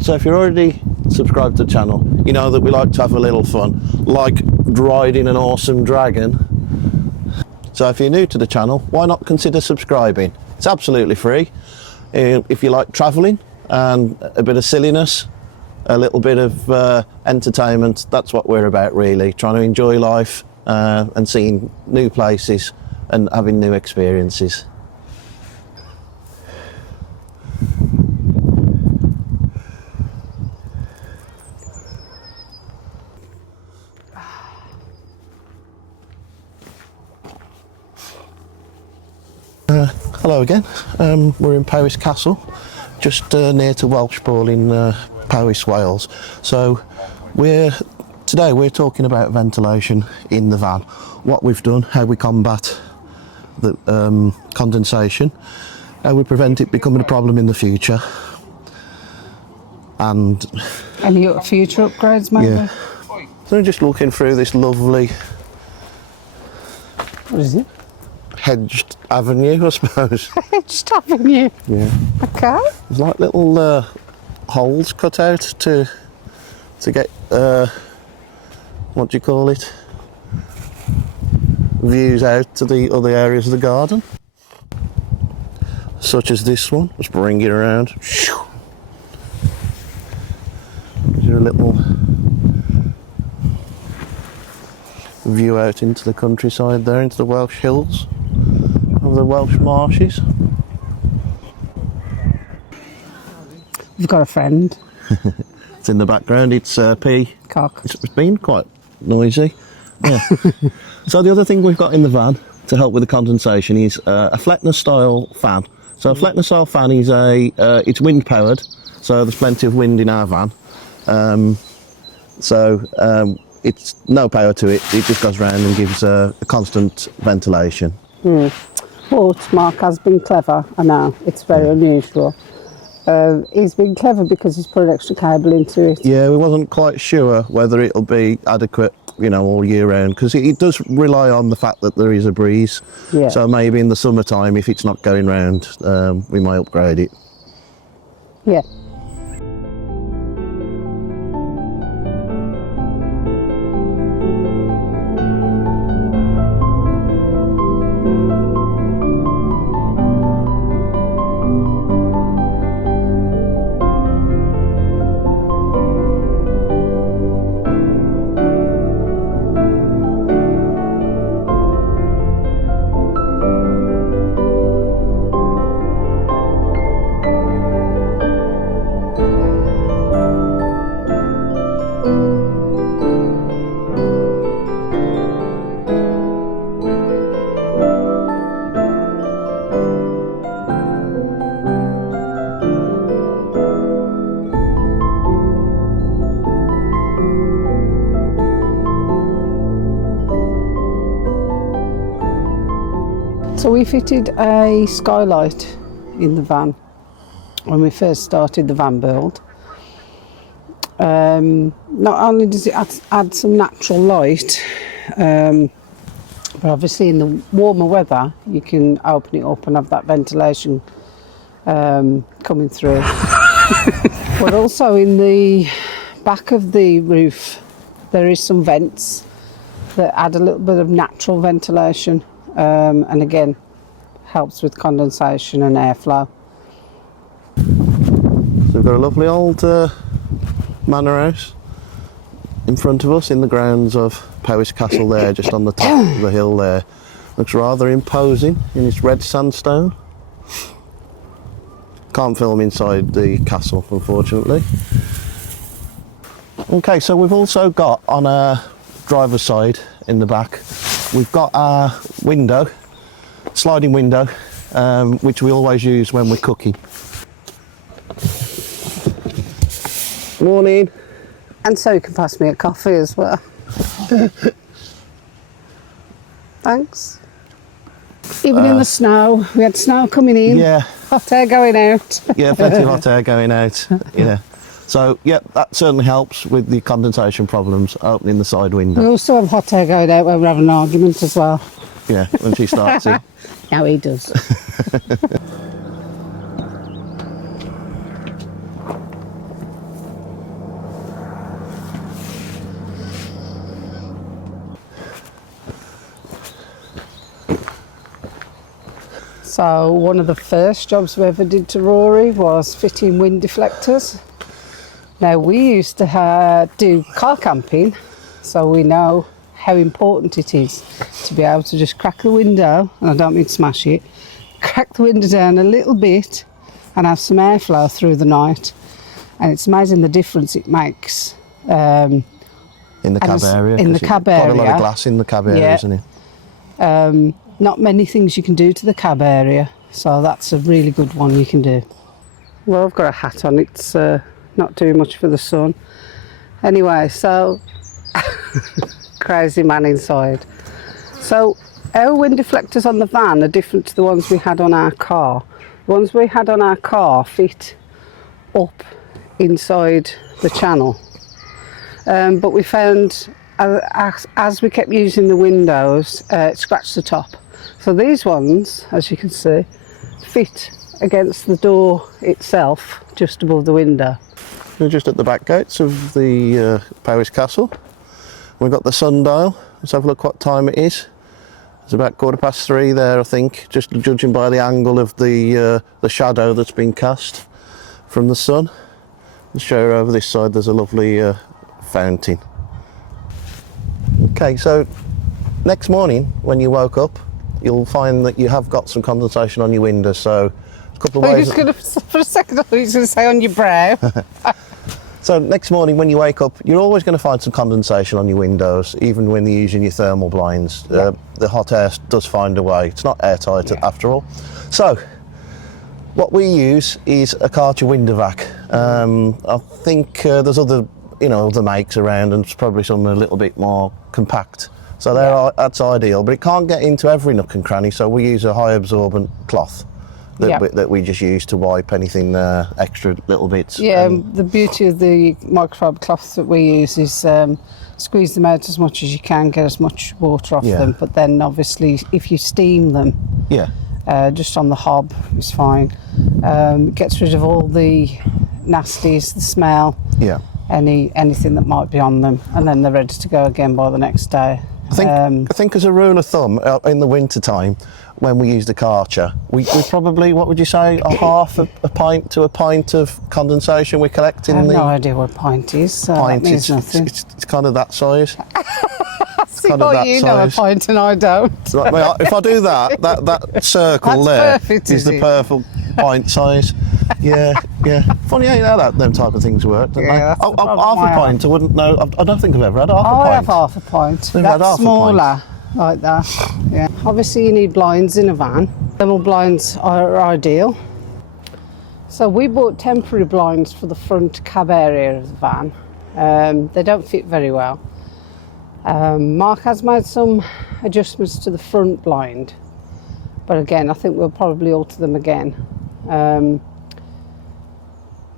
So if you're already subscribed to the channel, you know that we like to have a little fun, like riding an awesome dragon. So if you're new to the channel, why not consider subscribing? It's absolutely free. If you like travelling and a bit of silliness, a little bit of entertainment, that's what we're about really, trying to enjoy life and seeing new places and having new experiences. Hello again, we're in POWIS Castle, just near to Welshpool in POWIS, Wales. So today we're talking about ventilation in the van, what we've done, how we combat the condensation, how we prevent it becoming a problem in the future, and any future upgrades maybe? Yeah. So I'm just looking through this lovely, What is it? hedged avenue, I suppose. Hedged avenue? Yeah. Okay. There's like little holes cut out to get, what do you call it? Views out to the other areas of the garden. Such as this one. Let's bring it around. Gives you a little view out into the countryside there, into the Welsh hills of the Welsh marshes. You've got a friend. It's in the background, it's Peacock. It's been quite noisy. Yeah. So the other thing we've got in the van to help with the condensation is a Flettner style fan. So a Flettner style fan is it's wind powered, so there's plenty of wind in our van. It's no power to it, it just goes around and gives a constant ventilation. But Mark has been clever, I know, it's very unusual. He's been clever because he's put an extra cable into it. Yeah, we wasn't quite sure whether it'll be adequate, all year round, because it does rely on the fact that there is a breeze. Yeah. So maybe in the summertime, if it's not going round, we might upgrade it. Yeah. So we fitted a Skylight in the van when we first started the van build. Not only does it add some natural light, but obviously in the warmer weather you can open it up and have that ventilation coming through. But also in the back of the roof there is some vents that add a little bit of natural ventilation. And again, helps with condensation and airflow. So we've got a lovely old manor house in front of us in the grounds of POWIS Castle there, just on the top of the hill there. Looks rather imposing in its red sandstone. Can't film inside the castle, unfortunately. Okay, so we've also got on our driver's side in the back, we've got our window, sliding window, which we always use when we're cooking. Morning. And so you can pass me a coffee as well. Thanks. Even in the snow, we had snow coming in. Yeah. Hot air going out. Yeah, plenty of hot air going out. Yeah. So, yeah, that certainly helps with the condensation problems, opening the side window. We also have hot air going out when we're having an argument as well. Yeah, when she starts it. Now he does. So one of the first jobs we ever did to Rory was fitting wind deflectors. Now we used to do car camping, so we know how important it is to be able to just crack the window, and I don't mean smash it, crack the window down a little bit and have some airflow through the night. And it's amazing the difference it makes. In the cab area? In the cab area. Quite a lot of glass in the cab area, yeah. isn't it? Not many things you can do to the cab area, so that's a really good one you can do. Well, I've got a hat on, it's not doing much for the sun. Anyway, so crazy man inside. So our wind deflectors on the van are different to the ones we had on our car. The ones we had on our car fit up inside the channel, but we found as we kept using the windows, it scratched the top. So these ones, as you can see, fit against the door itself, just above the window. We're just at the back gates of the POWIS Castle. We've got the sundial. Let's have a look what time it is. It's about 3:15 there, I think, just judging by the angle of the shadow that's been cast from the sun. I'll show you over this side, there's a lovely fountain. Okay, so next morning when you woke up, you'll find that you have got some condensation on your windows. So a couple of ways. For a second, I was going to say on your brow. So next morning when you wake up, you're always going to find some condensation on your windows, even when you're using your thermal blinds. Yeah. The hot air does find a way. It's not airtight after all. So what we use is a Karcher window vac. I think there's other makes around, and it's probably some a little bit more compact. So that's ideal, but it can't get into every nook and cranny, so we use a high absorbent cloth that we just use to wipe anything extra little bits. Yeah, the beauty of the microfiber cloths that we use is squeeze them out as much as you can, get as much water off them, but then obviously if you steam them, just on the hob is fine. Gets rid of all the nasties, the smell, anything that might be on them, and then they're ready to go again by the next day. I think as a rule of thumb, in the winter time, when we use the Karcher, we probably, what would you say, a half a pint to a pint of condensation we collect in the... I have no idea what a pint is, so that means nothing. It's kind of that size. See what you know a pint and I don't. If I do that circle there perfect, is the perfect pint size. Yeah. Funny how them type of things work, don't they? Half a pint, I wouldn't know. I don't think I've ever had half a pint. I have half a pint. That's smaller, like that. Yeah. Obviously, you need blinds in a van. Thermal blinds are ideal. So we bought temporary blinds for the front cab area of the van. They don't fit very well. Mark has made some adjustments to the front blind, but again, I think we'll probably alter them again.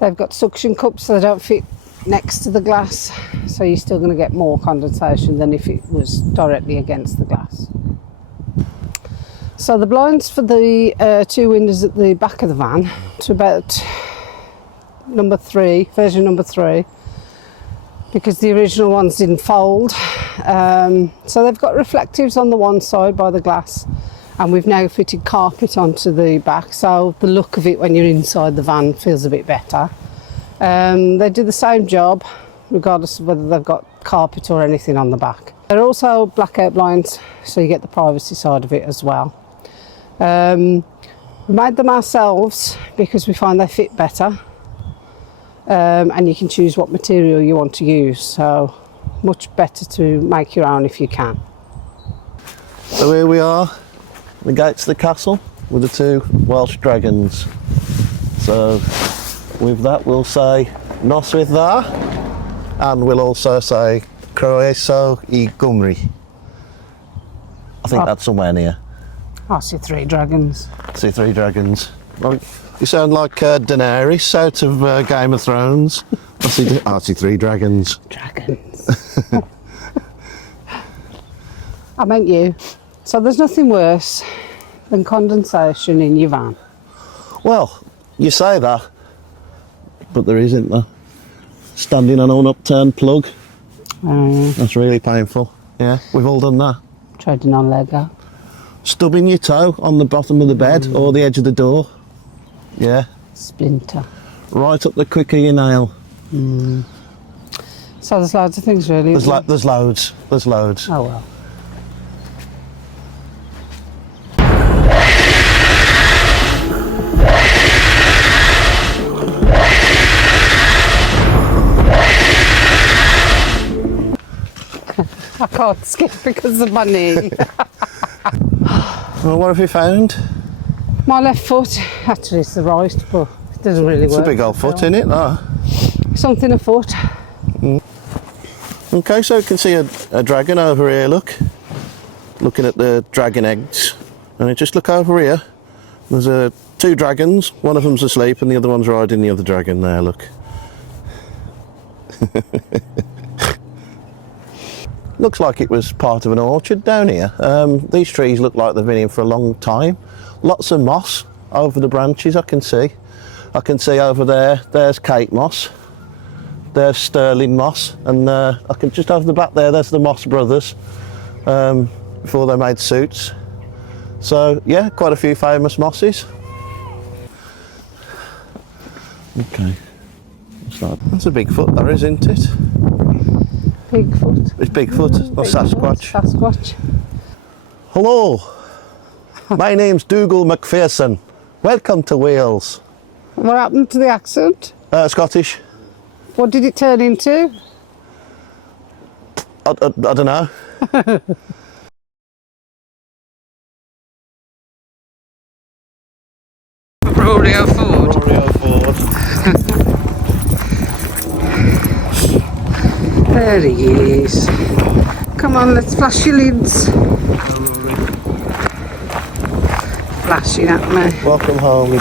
They've got suction cups, so they don't fit next to the glass, so you're still going to get more condensation than if it was directly against the glass. So the blinds for the two windows at the back of the van, to about version number 3, because the original ones didn't fold. So they've got reflectives on the one side by the glass, and we've now fitted carpet onto the back, so the look of it when you're inside the van feels a bit better. They do the same job regardless of whether they've got carpet or anything on the back. They're also blackout blinds, so you get the privacy side of it as well. We made them ourselves because we find they fit better, and you can choose what material you want to use, so much better to make your own if you can. So here we are, the gates of the castle with the 2 Welsh dragons. So with that we'll say nos with dda, and we'll also say croeso I Gymru. I think that's somewhere near. I see 3 dragons. See 3 dragons. Well, you sound like Daenerys out of Game of Thrones. I see 3 dragons. Dragons. I meant you. So there's nothing worse than condensation in your van. Well, you say that, but there isn't there. Standing on an upturned plug. That's really painful. Yeah, we've all done that. Treading on Lego. stubbing your toe on the bottom of the bed or the edge of the door. Yeah. Splinter. Right up the quick of your nail. So there's loads of things really. There's loads. There's loads. Oh well. I can't skip because of my knee. Well, what have you found? My left foot, actually it's the right, but it doesn't really It's work. a big old foot, isn't it? No. Something afoot. Okay, so you can see a dragon over here, look. Looking at the dragon eggs. And just look over here. There's two dragons. One of them's asleep and the other one's riding the other dragon there, look. Looks like it was part of an orchard down here. These trees look like they've been in for a long time. Lots of moss over the branches, I can see. I can see over there, there's Cape moss. There's Sterling moss. And I can just over the back there's the Moss brothers, before they made suits. So yeah, quite a few famous mosses. Okay. What's that? That's a Bigfoot there, isn't it? Bigfoot. It's Bigfoot, or Sasquatch. Sasquatch. Hello, my name's Dougal McPherson. Welcome to Wales. What happened to the accent? Scottish. What did it turn into? I don't know. Rory Ford. There he is. Come on, let's flash your lids. Flashing at me. Welcome home.